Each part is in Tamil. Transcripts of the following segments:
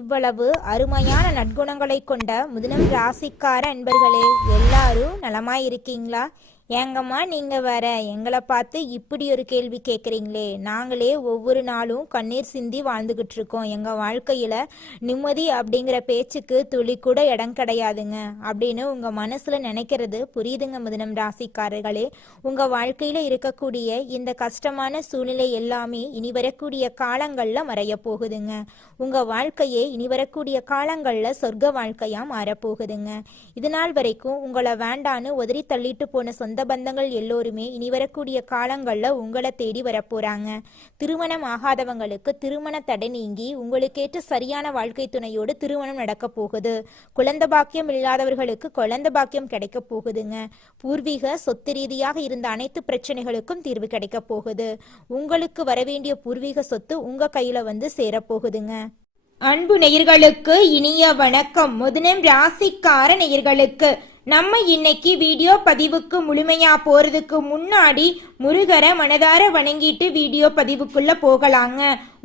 இவ்வளவு அருமையான நற்குணங்களை கொண்ட மிதுனம் ராசிக்கார அன்பர்களே, எல்லாரும் நலமாயிருக்கீங்களா? ஏங்கம்மா நீங்க வேற எங்களை பார்த்து இப்படி ஒரு கேள்வி கேட்குறீங்களே? நாங்களே ஒவ்வொரு நாளும் கண்ணீர் சிந்தி வாழ்ந்துகிட்டு இருக்கோம். எங்க வாழ்க்கையில நிம்மதி அப்படிங்கிற பேச்சுக்கு துளி கூட இடம் கிடையாதுங்க அப்படின்னு உங்க மனசுல நினைக்கிறது புரியுதுங்க மிதுனம் ராசிக்காரர்களே. உங்க வாழ்க்கையில இருக்கக்கூடிய இந்த கஷ்டமான சூழ்நிலை எல்லாமே இனி வரக்கூடிய காலங்கள்ல மறைய போகுதுங்க. உங்க வாழ்க்கையே இனி வரக்கூடிய காலங்கள்ல சொர்க்க வாழ்க்கையா மாறப்போகுதுங்க. இது நாள் வரைக்கும் உங்களை வேண்டான்னு உதறி தள்ளிட்டு போன சொந்த பந்தங்கள் எல்லோருமே இனி வரக்கூடிய காலங்கள்ல உங்களை தேடி வரப்போறாங்க. திருமணம் ஆகாதவங்களுக்கு திருமண தடை நீங்கி உங்களுக்கேற்ற சரியான வாழ்க்கை துணையோடு திருமணம் நடக்க போகுது. குழந்தை பாக்கியம் இல்லாதவர்களுக்கு குழந்தை பாக்கியம் கிடைக்க போகுதுங்க. பூர்வீக சொத்து ரீதியாக இருந்த அனைத்து பிரச்சனைகளுக்கும் தீர்வு கிடைக்க போகுது. உங்களுக்கு வரவேண்டிய பூர்வீக சொத்து உங்க கையில வந்து சேரப்போகுதுங்க. அன்பு நேயர்களுக்கு இனிய வணக்கம். மிதுனம் ராசிக்கார நேயர்களுக்கு நம்ம இன்னைக்கு வீடியோ பதிவுக்கு முழுமையா போறதுக்கு முன்னாடி முருகரை மனதார வணங்கிட்டு வீடியோ பதிவுக்குள்ள போகலாங்க.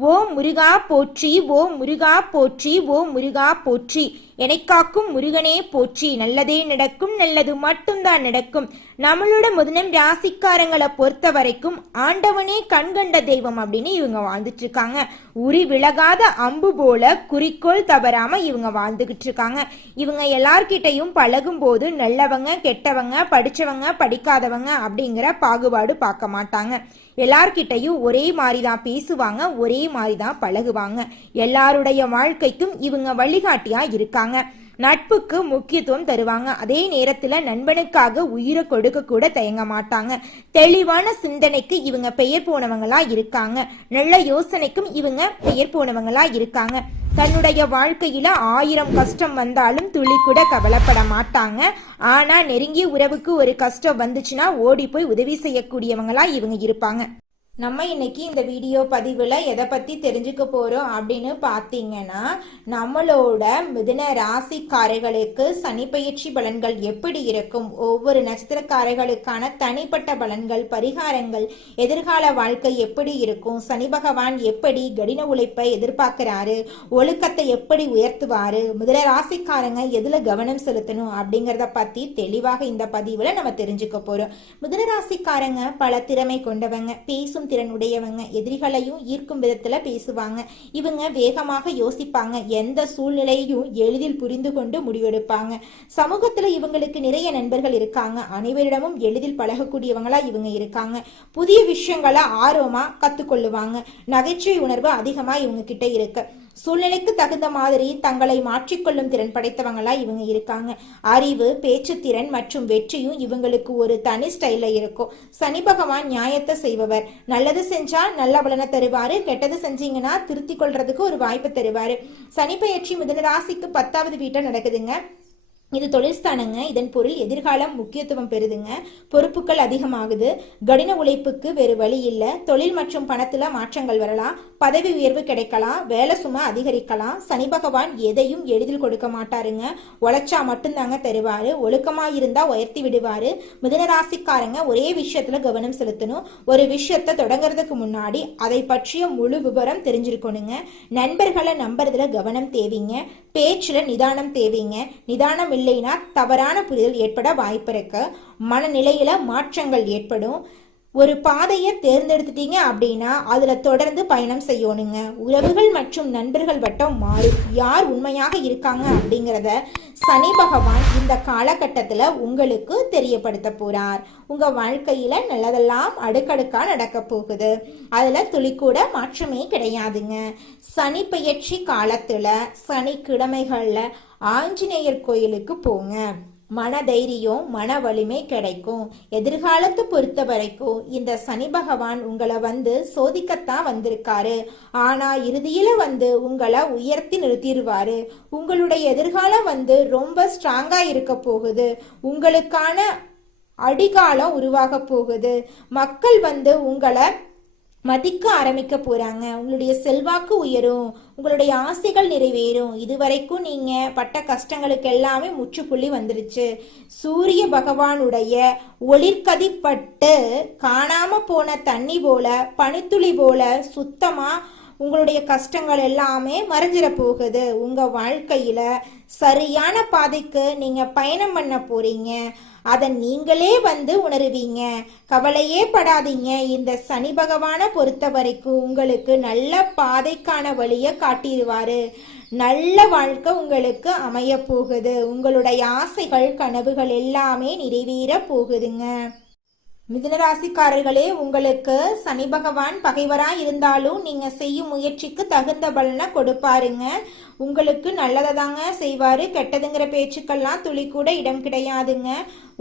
ஓ முருகா போற்றி, ஓ முருகா போற்றி, ஓ முருகா போற்றி, எனக்காக்கும் முருகனே போற்றி. நல்லதே நடக்கும், நல்லது மட்டும்தான் நடக்கும். நம்மளோட மிதுனம் ராசிக்காரங்களை பொறுத்த வரைக்கும் ஆண்டவனே கண்கண்ட தெய்வம் அப்படின்னு இவங்க வாழ்ந்துட்டு இருக்காங்க. உரி விலகாத அம்பு போல குறிக்கோள் தவறாம இவங்க வாழ்ந்துகிட்டு இருக்காங்க. இவங்க எல்லார்கிட்டையும் பழகும் போது நல்லவங்க கெட்டவங்க படிச்சவங்க படிக்காதவங்க அப்படிங்கிற பாகுபாடு பார்க்க மாட்டாங்க. எல்லார்கிட்டையும் ஒரே மாதிரி தான் பேசுவாங்க, ஒரே மாதிரி தான் பழகுவாங்க. எல்லாருடைய வாழ்க்கைக்கும் இவங்க வழிகாட்டியா இருக்காங்க. நட்புக்கு முக்கியத்துவம் தருவாங்க. அதே நேரத்துல நண்பனுக்காக உயிரை கொடுக்க கூட தயங்க மாட்டாங்க. தெளிவான சிந்தனைக்கு இவங்க பெயர் போனவங்களா இருக்காங்க. நல்ல யோசனைக்கும் இவங்க பெயர் போனவங்களா இருக்காங்க. தன்னுடைய வாழ்க்கையில 1000 கஷ்டம் வந்தாலும் துளி கூட கவலைப்பட மாட்டாங்க. ஆனா நெருங்கிய உறவுக்கு ஒரு கஷ்டம் வந்துச்சுன்னா ஓடி போய் உதவி செய்யக்கூடியவங்களா இவங்க இருப்பாங்க. நம்ம இன்னைக்கு இந்த வீடியோ பதிவில் எதை பற்றி தெரிஞ்சுக்க போகிறோம் அப்படின்னு பார்த்தீங்கன்னா, நம்மளோட மிதுன ராசிக்காரர்களுக்கு சனி பயிற்சி பலன்கள் எப்படி இருக்கும், ஒவ்வொரு நட்சத்திரக்காரர்களுக்கான தனிப்பட்ட பலன்கள், பரிகாரங்கள், எதிர்கால வாழ்க்கை எப்படி இருக்கும், சனி பகவான் எப்படி கடின உழைப்பை எதிர்பார்க்கிறாரு, ஒழுக்கத்தை எப்படி உயர்த்துவாரு, மிதுன ராசிக்காரங்க எதில் கவனம் செலுத்தணும் அப்படிங்கிறத பற்றி தெளிவாக இந்த பதிவில் நம்ம தெரிஞ்சுக்க போகிறோம். மிதுன ராசிக்காரங்க பல திறமை கொண்டவங்க, பேசும் திறன் உடையவங்க, எதிரிகளையும் ஈர்க்கும் விதத்துல பேசுவாங்க. இவங்க வேகமாக யோசிப்பாங்க, எந்த சூழ்நிலையும் எளிதில் புரிந்து கொண்டு முடிவெடுப்பாங்க. சமூகத்துல இவங்களுக்கு நிறைய நண்பர்கள் இருக்காங்க. அனைவரிடமும் எளிதில் பழகக்கூடியவங்களா இவங்க இருக்காங்க. புதிய விஷயங்களை ஆர்வமா கத்துக்கொள்ளுவாங்க. நகைச்சுவை உணர்வு அதிகமா இவங்க கிட்ட இருக்கு. சூழ்நிலைக்கு தகுந்த மாதிரி தங்களை மாற்றிக்கொள்ளும் திறன் படைத்தவங்களா இவங்க இருக்காங்க. அறிவு, பேச்சு திறன் மற்றும் வெற்றியும் இவங்களுக்கு ஒரு தனி ஸ்டைல இருக்கும். சனி பகவான் நியாயத்தை செய்பவர். நல்லது செஞ்சா நல்ல பலனை தருவாரு, கெட்டது செஞ்சீங்கன்னா திருத்திக் கொள்றதுக்கு ஒரு வாய்ப்பு தருவாரு. சனி பயிற்சி மிதுன ராசிக்கு 10வது வீட்டை நடக்குதுங்க. இது தொழில் ஸ்தானங்க. இதன் பொருள் எதிர்காலம் முக்கியத்துவம் பெறுதுங்க. பொறுப்புகள் அதிகமாகுது. கடின உழைப்புக்கு வேறு வழி இல்லை. தொழில் மற்றும் பணத்துல மாற்றங்கள் வரலாம். பதவி உயர்வு கிடைக்கலாம். வேலை சுமை அதிகரிக்கலாம். சனி பகவான் எதையும் எளிதில் கொடுக்க மாட்டாருங்க. உழைச்சா மட்டும்தாங்க தருவாரு. ஒழுக்கமா இருந்தா உயர்த்தி விடுவாரு. மிதுன ராசிக்காரங்க ஒரே விஷயத்துல கவனம் செலுத்தணும். ஒரு விஷயத்த தொடங்குறதுக்கு முன்னாடி அதை பற்றிய முழு விவரம் தெரிஞ்சிருக்கணுங்க. நண்பர்களை நம்புறதுல கவனம் தேவைங்க. பேச்சுல நிதானம் தேவைங்க. நிதானம் இல்லைன்னா தவறான புரிதல் ஏற்பட வாய்ப்பு இருக்கு. மனநிலையில மாற்றங்கள் ஏற்படும். ஒரு பாதையை தேர்ந்தெடுத்துட்டீங்க அப்படின்னா அதுல தொடர்ந்து பயணம் செய்யணுங்க. உறவுகள் மற்றும் நண்பர்கள் வட்டம் மாறும். யார் உண்மையாக இருக்காங்க அப்படிங்கிறத சனி பகவான் இந்த காலகட்டத்துல உங்களுக்கு தெரியப்படுத்த போறார். உங்க வாழ்க்கையில நல்லதெல்லாம் அடுக்கடுக்கா நடக்க போகுது. அதுல துளி கூட மாற்றமே கிடையாதுங்க. சனி பயிற்சி காலத்துல சனிக்கிழமைகள்ல ஆஞ்சநேயர் கோயிலுக்கு போங்க. மன தைரியம், மன வலிமை கிடைக்கும். எதிர்காலத்தை பொறுத்த வரைக்கும் இந்த சனி பகவான் உங்களை வந்து சோதிக்கத்தான் வந்திருக்காரு. ஆனா இறுதியில வந்து உங்களை உயர்த்தி நிறுத்திடுவாரு. உங்களுடைய எதிர்காலம் வந்து ரொம்ப ஸ்ட்ராங்கா இருக்க போகுது. உங்களுக்கான அடிகாலம் உருவாக போகுது. மக்கள் வந்து உங்களை மதிக்க ஆரம்பிக்க போறாங்க. உங்களுடைய செல்வாக்கு உயரும். உங்களுடைய ஆசைகள் நிறைவேறும். இதுவரைக்கும் நீங்க பட்ட கஷ்டங்களுக்கு எல்லாமே முற்றுப்புள்ளி வந்துருச்சு. சூரிய பகவானுடைய ஒளிர்கதிப்பட்டு காணாம போன தண்ணி போல, பனித்துளி போல சுத்தமா உங்களுடைய கஷ்டங்கள் எல்லாமே மறைஞ்சிட போகுது. உங்க வாழ்க்கையில சரியான பாதைக்கு நீங்க பயணம் பண்ண போறீங்க. அதை நீங்களே உணருவீங்க. கவலையே படாதீங்க. இந்த சனி பகவானை பொறுத்த வரைக்கும் உங்களுக்கு நல்ல பாதைக்கான வழியை காட்டிடுவாரு. நல்ல வாழ்க்கை உங்களுக்கு அமைய போகுது. உங்களுடைய ஆசைகள் கனவுகள் எல்லாமே நிறைவேற போகுதுங்க. மிதுனராசிக்காரர்களே, உங்களுக்கு சனி பகவான் பகைவராக இருந்தாலும் நீங்க செய்யும் முயற்சிக்கு தகுந்த பலனை கொடுப்பாருங்க. உங்களுக்கு நல்லதை தாங்க செய்வாரு. கெட்டதுங்கிற பேச்சுக்கெல்லாம் துளி கூட இடம் கிடையாதுங்க.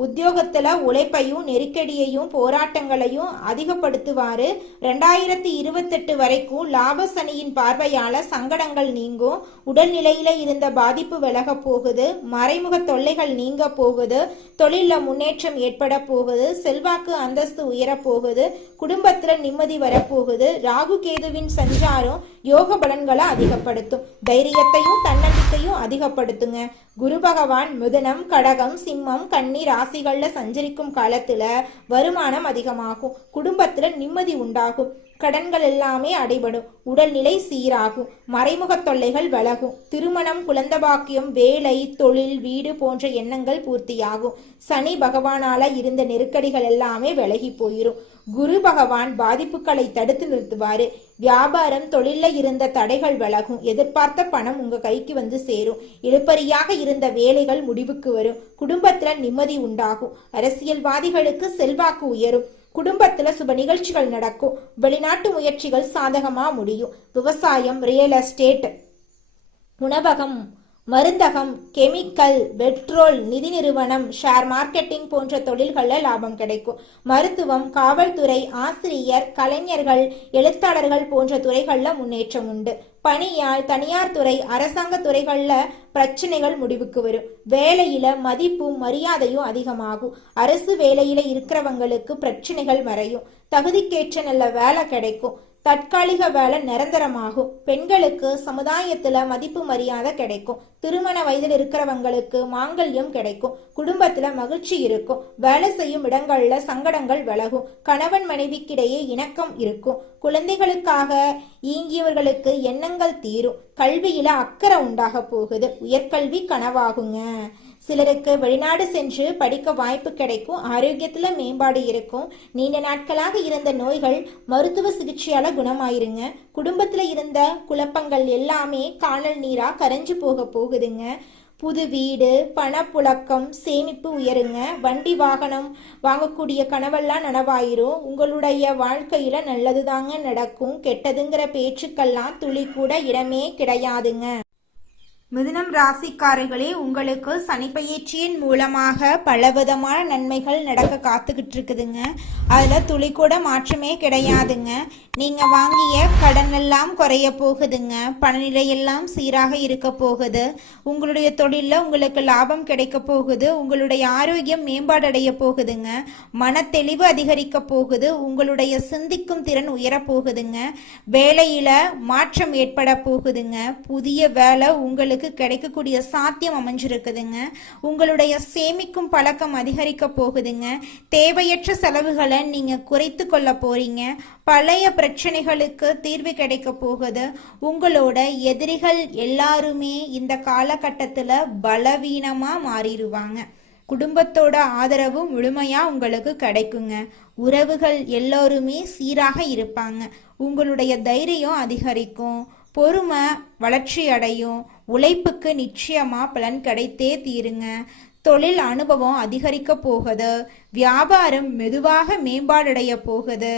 உத்தியோகத்துல உழைப்பையும் நெருக்கடியையும் போராட்டங்களையும் அதிகப்படுத்துவாரு. 2028 வரைக்கும் லாப சனியின் பார்வையால சங்கடங்கள் நீங்கும். உடல்நிலையில இருந்த பாதிப்பு விலக போகுது. மறைமுக தொல்லைகள் நீங்க போகுது. தொழில முன்னேற்றம் ஏற்பட போகுது. செல்வாக்கு அந்தஸ்து உயர போகுது. குடும்பத்துல நிம்மதி வரப்போகுது. ராகு கேதுவின் சஞ்சாரம் யோக பலன்களை அதிகப்படுத்தும். தைரியத்தையும் தன்னம்பிக்கையும் அதிகப்படுத்துங்க. குரு பகவான் மிதுனம், கடகம், சிம்மம், கன்னி ராசிகள்ல சஞ்சரிக்கும் காலத்துல வருமானம் அதிகமாகும். குடும்பத்துல நிம்மதி உண்டாகும். கடன்கள் எல்லாமே அடைபடும். உடல்நிலை சீராகும். மறைமுக தொல்லைகள் விலகும். திருமணம், குழந்தை பாக்கியம், வேலை, தொழில், வீடு போன்ற எண்ணங்கள் பூர்த்தியாகும். சனி பகவானால இருந்த நெருக்கடிகள் எல்லாமே விலகி போயிரும். குரு பகவான் பாதிப்புகளை தடுத்து நிறுத்துவாரு. வியாபாரம், தொழில இருந்த தடைகள் விலகும். எதிர்பார்த்த பணம் உங்க கைக்கு சேரும். இழுபறியாக இருந்த வேலைகள் முடிவுக்கு வரும். குடும்பத்துல நிம்மதி உண்டாகும். அரசியல்வாதிகளுக்கு செல்வாக்கு உயரும். குடும்பத்துல சுப நிகழ்ச்சிகள் நடக்கும். வெளிநாட்டு முயற்சிகள் சாதகமா முடியும். விவசாயம், ரியல் எஸ்டேட், உணவகம், மருந்தகம், கெமிக்கல், பெட்ரோல், நிதி நிறுவனம், ஷேர் மார்க்கெட்டிங் போன்ற தொழில்களில் லாபம் கிடைக்கும். மருத்துவம், காவல்துறை, ஆசிரியர், கலைஞர்கள், எழுத்தாளர்கள் போன்ற துறைகளில் முன்னேற்றம் உண்டு. பணியாள், தனியார் துறை, அரசாங்க துறைகள்ல பிரச்சனைகள் முடிவுக்கு வரும். வேலையில மதிப்பும் மரியாதையும் அதிகமாகும். அரசு வேலையில இருக்கிறவங்களுக்கு பிரச்சனைகள் மறையும். தகுதிக்கேற்ற நல்ல வேலை கிடைக்கும். தற்காலிக வேலை நிரந்தரமாகும். பெண்களுக்கு சமுதாயத்துல மதிப்பு மரியாதை கிடைக்கும். திருமண வயதில் இருக்கிறவங்களுக்கு மாங்கல்யம் கிடைக்கும். குடும்பத்துல மகிழ்ச்சி இருக்கும். வேலை செய்யும் இடங்கள்ல சங்கடங்கள் விலகும். கணவன் மனைவிக்கிடையே இணக்கம் இருக்கும். குழந்தைகளுக்காக ஈங்கியவர்களுக்கு எண்ணங்கள் தீரும். கல்வியில அக்கறை உண்டாக போகுது. உயர்கல்வி கனவாகுங்க. சிலருக்கு வெளிநாடு சென்று படிக்க வாய்ப்பு கிடைக்கும். ஆரோக்கியத்துல மேம்பாடு இருக்கும். நீண்ட நாட்களாக இருந்த நோய்கள் மருத்துவ சிகிச்சையால குணமாயிருங்க. குடும்பத்துல இருந்த குழப்பங்கள் எல்லாமே காணல் நீரா கரைஞ்சு போக போகுதுங்க. புது வீடு, பணப்புழக்கம், சேமிப்பு உயருங்க. வண்டி வாகனம் வாங்கக்கூடிய கனவெல்லாம் நனவாயிரும். உங்களுடைய வாழ்க்கையில நல்லதுதாங்க நடக்கும். கெட்டதுங்கிற பேச்சுக்கெல்லாம் துளி கூட இடமே கிடையாதுங்க. மிதுனம் ராசிக்காரர்களே, உங்களுக்கு சனிப்பெயர்ச்சியின் மூலமாக பலவிதமான நன்மைகள் நடக்க காத்துக்கிட்டு இருக்குதுங்க. அதில் துளி கூட மாற்றமே கிடையாதுங்க. நீங்கள் வாங்கிய கடன் எல்லாம் குறைய போகுதுங்க. பணநிலையெல்லாம் சீராக இருக்க போகுது. உங்களுடைய தொழிலில் உங்களுக்கு லாபம் கிடைக்க போகுது. உங்களுடைய ஆரோக்கியம் மேம்பாடடைய போகுதுங்க. மன தெளிவு அதிகரிக்க போகுது. உங்களுடைய சிந்திக்கும் திறன் உயரப்போகுதுங்க. வேலையில் மாற்றம் ஏற்பட போகுதுங்க. புதிய வேலை உங்களுக்கு கிடைக்கக்கூடிய சாத்தியம் அமைஞ்சிருக்குதுங்க. உங்களுடைய சேமிக்கும் பழக்கம் அதிகரிக்க போகுதுங்க. தேவையற்ற செலவுகளை நீங்க குறைத்து கொள்ள போறீங்க. பழைய பிரச்சனைகளுக்கு தீர்வு கிடைக்க போகுது. உங்களோட எதிரிகள் எல்லாருமே இந்த காலகட்டத்துல பலவீனமா மாறிடுவாங்க. குடும்பத்தோட ஆதரவு முழுமையா உங்களுக்கு கிடைக்குங்க. உறவுகள் எல்லோருமே சீராக இருப்பாங்க. உங்களுடைய தைரியம் அதிகரிக்கும். பொறுமை வளர்ச்சி அடையும். உழைப்புக்கு நிச்சயமா பலன் கிடைத்தே தீருங்க. தொழில் அனுபவம் அதிகரிக்க போகுது. வியாபாரம் மெதுவாக மேம்பாடடைய போகுது.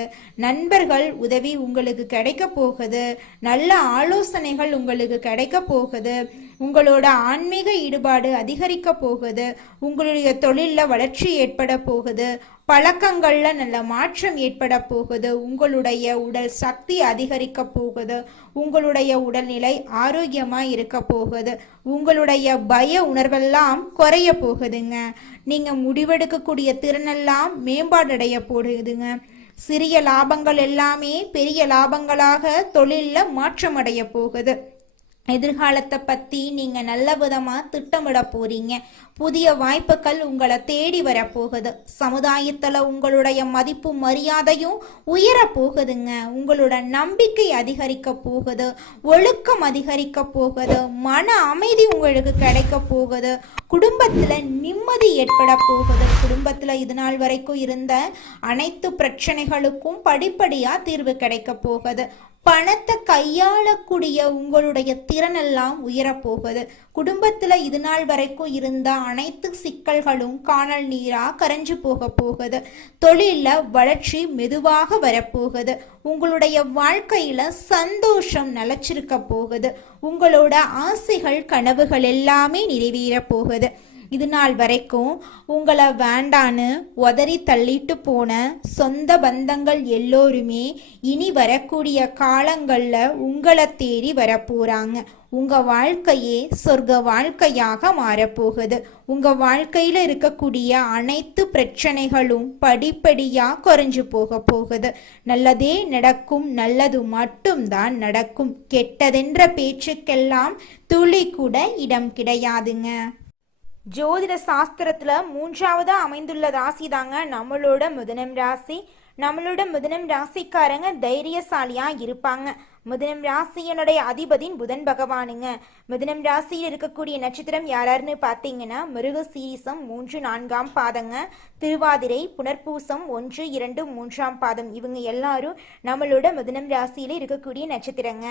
நண்பர்கள் உதவி உங்களுக்கு கிடைக்க போகுது. நல்ல ஆலோசனைகள் உங்களுக்கு கிடைக்க போகுது. உங்களோட ஆன்மீக ஈடுபாடு அதிகரிக்க போகுது. உங்களுடைய தொழிலில் வளர்ச்சி ஏற்பட போகுது. பழக்கங்கள்ல நல்ல மாற்றம் ஏற்பட போகுது. உங்களுடைய உடல் சக்தி அதிகரிக்க போகுது. உங்களுடைய உடல்நிலை ஆரோக்கியமா இருக்க போகுது. உங்களுடைய பய உணர்வெல்லாம் குறைய போகுதுங்க. நீங்க முடிவெடுக்கக்கூடிய திறனெல்லாம் மேம்பாடடைய போகுதுங்க. சிறிய லாபங்கள் எல்லாமே பெரிய லாபங்களாக தொழிலில் மாற்றமடைய போகுது. எதிர்காலத்தை பத்தி நீங்க நல்ல விதமா திட்டமிட போறீங்க. புதிய வாய்ப்புகள் உங்களை தேடி வரப்போகுது. சமுதாயத்துல உங்களுடைய மதிப்பு மரியாதையும் உயர போகுதுங்க. உங்களோட நம்பிக்கை அதிகரிக்க போகுது, ஒழுக்கம் அதிகரிக்க போகுது, மன அமைதி உங்களுக்கு கிடைக்க போகுது, குடும்பத்துல நிம்மதி ஏற்பட போகுது. குடும்பத்துல இது நாள் வரைக்கும் இருந்த அனைத்து பிரச்சனைகளுக்கும் படிப்படியா தீர்வு கிடைக்க போகுது. பணத்தை கையாளக்கூடிய உங்களுடைய திறனெல்லாம் உயரப்போகுது. குடும்பத்துல இது நாள் வரைக்கும் இருந்த அனைத்து சிக்கல்களும் காணல் நீரா கரைஞ்சு போகுது. தொழில வளர்ச்சி மெதுவாக வரப்போகுது. உங்களுடைய வாழ்க்கையில சந்தோஷம் நிலைச்சிருக்க போகுது. உங்களோட ஆசைகள் கனவுகள் எல்லாமே நிறைவேற போகுது. இது நாள் வரைக்கும் உங்களை வேண்டான்னு உதறி தள்ளிட்டு போன சொந்த பந்தங்கள் எல்லோருமே இனி வரக்கூடிய காலங்கள்ல உங்களை தேடி வரப்போறாங்க. உங்க வாழ்க்கையே சொர்க்க வாழ்க்கையாக மாறப்போகுது. உங்க வாழ்க்கையில இருக்கக்கூடிய அனைத்து பிரச்சனைகளும் படிப்படியா குறைஞ்சு போகுது. நல்லதே நடக்கும், நல்லது மட்டும்தான் நடக்கும். கெட்டதென்ற பேச்சுக்கெல்லாம் துளி கூட இடம் கிடையாதுங்க. ஜோதிட சாஸ்திரத்துல 3வது அமைந்துள்ள ராசி தாங்க நம்மளோட மிதுனம் ராசி. நம்மளோட மிதுனம் ராசிக்காரங்க தைரியசாலியா இருப்பாங்க. மிதுனம் ராசியனுடைய அதிபதி புதன் பகவானுங்க. மிதுனம் ராசியில் இருக்கக்கூடிய நட்சத்திரம் யாராருன்னு பார்த்தீங்கன்னா மிருகசீரிசம் 3, 4ஆம் பாதங்க, திருவாதிரை, புனர்பூசம் 1, 2, 3ஆம் பாதம். இவங்க எல்லாரும் நம்மளோட மிதுனம் ராசியில இருக்கக்கூடிய நட்சத்திரங்க.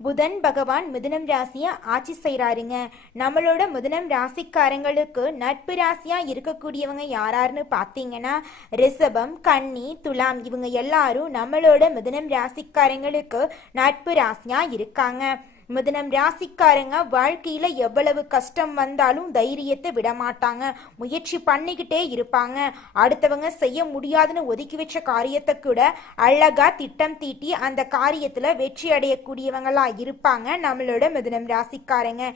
புதன் பகவான் மிதுனம் ராசியை ஆட்சி செய்யறாருங்க. நம்மளோட மிதுனம் ராசிக்காரங்களுக்கு நட்பு ராசியா இருக்கக்கூடியவங்க யாராருன்னு பார்த்தீங்கன்னா ரிஷபம், கன்னி, துலாம். இவங்க எல்லாரும் நம்மளோட மிதுனம் ராசிக்காரங்களுக்கு நட்பு ராசியா இருக்காங்க. மிதுனம் ராசிக்காரங்க வாழ்க்கையில எவ்வளவு கஷ்டம் வந்தாலும் தைரியத்தை விட மாட்டாங்க. முயற்சி பண்ணிக்கிட்டே இருப்பாங்க. அடுத்தவங்க செய்ய முடியாதுன்னு ஒதுக்கி வச்ச காரியத்தை கூட அழகா திட்டம் தீட்டி அந்த காரியத்துல வெற்றி அடையக்கூடியவங்களா இருப்பாங்க. நம்மளோட மிதுனம் ராசிக்காரங்க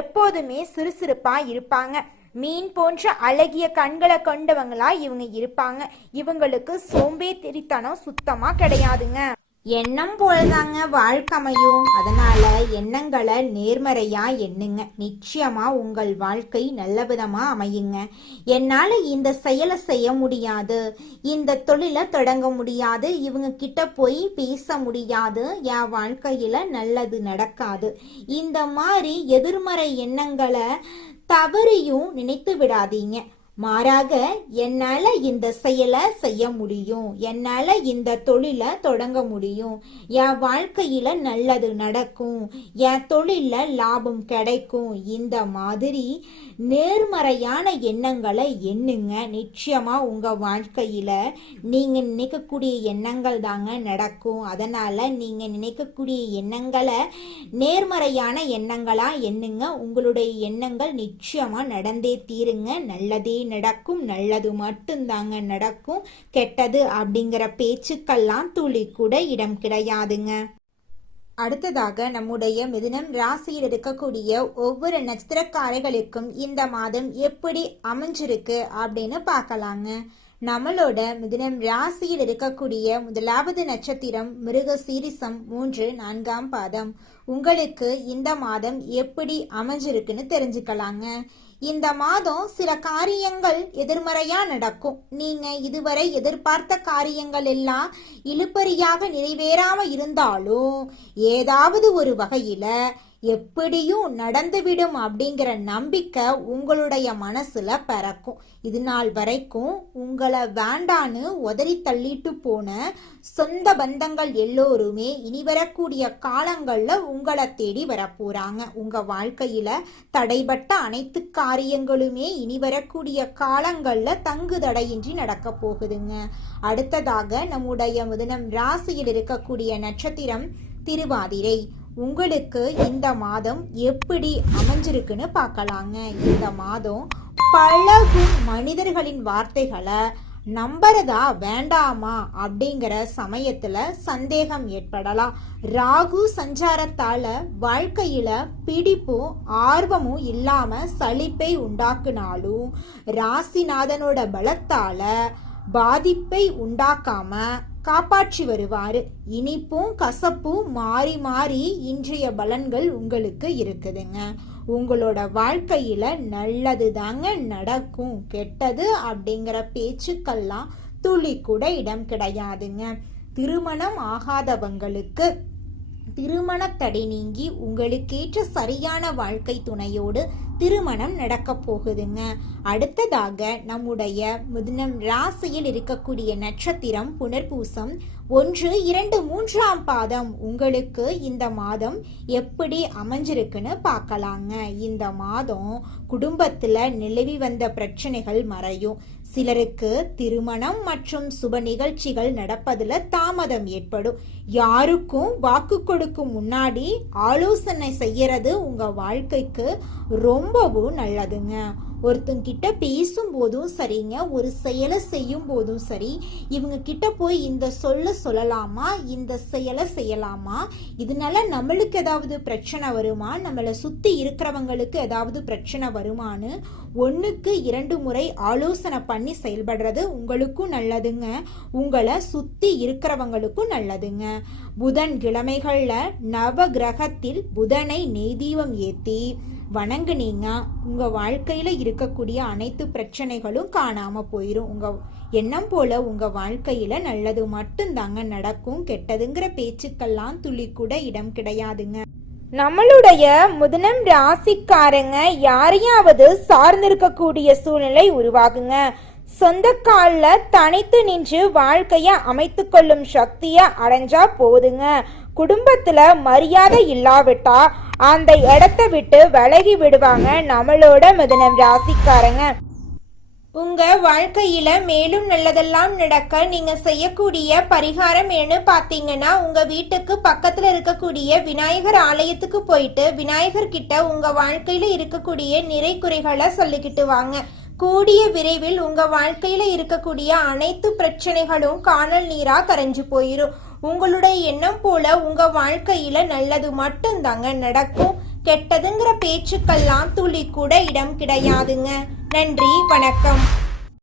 எப்போதுமே சுறுசுறுப்பா இருப்பாங்க. மீன் போன்ற அழகிய கண்களை கொண்டவங்களா இவங்க இருப்பாங்க. இவங்களுக்கு சோம்பேறித்தனம் சுத்தமா கிடையாதுங்க. எண்ணம் போலதாங்க வாழ்க்கையும். அதனால எண்ணங்களை நேர்மறையா எண்ணுங்க. நிச்சயமா உங்கள் வாழ்க்கை நல்ல விதமா அமையுங்க. என்னால இந்த செயலை செய்ய முடியாது, இந்த தொழிலை தொடங்க முடியாது, இவங்க கிட்ட போய் பேச முடியாது, என் வாழ்க்கையில நல்லது நடக்காது, இந்த மாதிரி எதிர்மறை எண்ணங்களை தவறையும் நினைத்து விடாதீங்க. மாறாக என்னால இந்த செயலை செய்ய முடியும், என்னால இந்த தொழிலை தொடங்க முடியும், என் வாழ்க்கையில நல்லது நடக்கும், என் தொழில லாபம் கிடைக்கும், இந்த மாதிரி நேர்மறையான எண்ணங்களை எண்ணுங்க. நிச்சயமா உங்க வாழ்க்கையில நீங்க நினைக்கக்கூடிய எண்ணங்கள் தாங்க நடக்கும். அதனால நீங்க நினைக்கக்கூடிய எண்ணங்களை நேர்மறையான எண்ணங்களா எண்ணுங்க. உங்களுடைய எண்ணங்கள் நிச்சயமா நடந்தே தீருங்க. நல்லதே நடக்கும், நல்லது மட்டும்தாங்க நடக்கும். கெட்டது அப்படிங்கிற பேச்சுக்கெல்லாம் துளி கூட இடம் கிடையாதுங்க. அடுத்ததாக நம்முடைய மிதுனம் ராசியில் இருக்கக்கூடிய ஒவ்வொரு நட்சத்திரக்காரர்களுக்கும் இந்த மாதம் எப்படி அமைஞ்சிருக்கு அப்படின்னு பார்க்கலாங்க. நம்மளோட மிதுனம் ராசியில் இருக்கக்கூடிய முதலாவது நட்சத்திரம் மிருகசீரிசம் 3, 4ஆம் பாதம். உங்களுக்கு இந்த மாதம் எப்படி அமைஞ்சிருக்குன்னு தெரிஞ்சுக்கலாங்க. இந்த மாதம் சில காரியங்கள் எதிர்மறையா நடக்கும். நீங்க இதுவரை எதிர்பார்த்த காரியங்கள் எல்லாம் இழுபறியாக நிறைவேறாம இருந்தாலும் ஏதாவது ஒரு வகையில எப்படியும் நடந்துவிடும் அப்படிங்கிற நம்பிக்கை உங்களுடைய மனசுல பிறக்கும். இது நாள் வரைக்கும் உங்களை வேண்டான்னு உதறி தள்ளிட்டு போன சொந்த பந்தங்கள் எல்லோருமே இனி வரக்கூடிய காலங்கள்ல உங்களை தேடி வரப்போறாங்க. உங்க வாழ்க்கையில தடைபட்ட அனைத்து காரியங்களுமே இனி வரக்கூடிய காலங்கள்ல தங்கு தடையின்றி நடக்க போகுதுங்க. அடுத்ததாக நம்முடைய மிதுனம் ராசியில் இருக்கக்கூடிய நட்சத்திரம் திருவாதிரை. உங்களுக்கு இந்த மாதம் எப்படி அமைஞ்சிருக்குன்னு பார்க்கலாங்க. இந்த மாதம் பழகும் மனிதர்களின் வார்த்தைகளை நம்புறதா வேண்டாமா அப்படிங்கிற சமயத்துல சந்தேகம் ஏற்படலாம். ராகு சஞ்சாரத்தால வாழ்க்கையில பிடிப்பும் ஆர்வமும் இல்லாம சலிப்பை உண்டாக்குனாலும் ராசிநாதனோட பலத்தால பாதிப்பை உண்டாக்காம காப்பாற்றி வருவாரு. இனிப்பும் கசப்பும் மாறி மாறி இன்றைய பலன்கள் உங்களுக்கு இருக்குதுங்க. உங்களோட வாழ்க்கையில நல்லது தாங்க நடக்கும், கெட்டது அப்படிங்கிற பேச்சுக்கெல்லாம் துளி கூட இடம் கிடையாதுங்க. திருமணம் ஆகாதவங்களுக்கு திருமண தடை நீங்கி உங்களுக்கேற்ற சரியான வாழ்க்கை துணையோடு திருமணம் நடக்க போகுதுங்க. அடுத்ததாக நம்முடைய மிதுனம் ராசியில் இருக்கக்கூடிய நட்சத்திரம் புனர்பூசம் 1, 2, 3ஆம் பாதம். உங்களுக்கு இந்த மாதம் எப்படி அமைஞ்சிருக்குன்னு பார்க்கலாங்க. இந்த மாதம் குடும்பத்துல நிலவி வந்த பிரச்சனைகள் மறையும். சிலருக்கு திருமணம் மற்றும் சுப நிகழ்ச்சிகள் நடப்பதுல தாமதம் ஏற்படும். யாருக்கும் வாக்கு கொடுக்கும் முன்னாடி ஆலோசனை செய்யறது உங்க வாழ்க்கைக்கு ரொம்பவும் நல்லதுங்க. ஒருத்தங்கிட்ட பேசும் போதும் சரிங்க, ஒரு செயலை செய்யும் போதும் சரி, இவங்க கிட்ட போய் இந்த சொல்லலாமா, இந்த செயலை செய்யலாமா, இதனால நம்மளுக்கு ஏதாவது பிரச்சனை வருமா, நம்மளை சுத்தி இருக்கிறவங்களுக்கு ஏதாவது பிரச்சனை வருமானு 1க்கு 2 முறை ஆலோசனை பண்ணி செயல்படுறது உங்களுக்கும் நல்லதுங்க, உங்களை சுத்தி இருக்கிறவங்களுக்கும் நல்லதுங்க. புதன் கிழமைகள்ல நவ கிரகத்தில் புதனை நெய்தீபம் ஏத்தி வணங்குனீங்க, உங்க வாழ்க்கையில இருக்கக்கூடிய அனைத்து பிரச்சனைகளும் காணாம போயிரும். உங்க எண்ணம் போல உங்க வாழ்க்கையில நல்லது மட்டும்தாங்க நடக்கும், கெட்டதுங்கிற பேச்சுக்கெல்லாம் துளி கூட இடம் கிடையாதுங்க. நம்மளுடைய மிதுனம் ராசிக்காரங்க யாரையாவது சார்ந்திருக்கக்கூடிய சூழ்நிலை உருவாகுங்க. சொந்த காலில் தனித்து நின்று வாழ்க்கைய அமைத்து கொள்ளும் சக்திய அடைஞ்சா போதுங்க. குடும்பத்துல மரியாதை இல்லாவிட்டா அந்த இடத்த விட்டு விலகி விடுவாங்க நம்மளோட மிதுனம் ராசிக்காரங்க. உங்க வாழ்க்கையில மேலும் நல்லதெல்லாம் நடக்க நீங்க செய்யக்கூடிய பரிகாரம் என்ன பாத்தீங்கன்னா, உங்க வீட்டுக்கு பக்கத்துல இருக்கக்கூடிய விநாயகர் ஆலயத்துக்கு போயிட்டு விநாயகர் கிட்ட உங்க வாழ்க்கையில இருக்கக்கூடிய நிறை குறைகளை சொல்லிக்கிட்டு வாங்க. கூடிய விரைவில் உங்க வாழ்க்கையில இருக்கக்கூடிய அனைத்து பிரச்சனைகளும் காணல் நீரா கரைஞ்சு போயிரும். உங்களுடைய எண்ணம் போல உங்க வாழ்க்கையில நல்லது மட்டும்தாங்க நடக்கும், கெட்டதுங்கிற பேச்சுக்கெல்லாம் துளி கூட இடம் கிடையாதுங்க. நன்றி, வணக்கம்.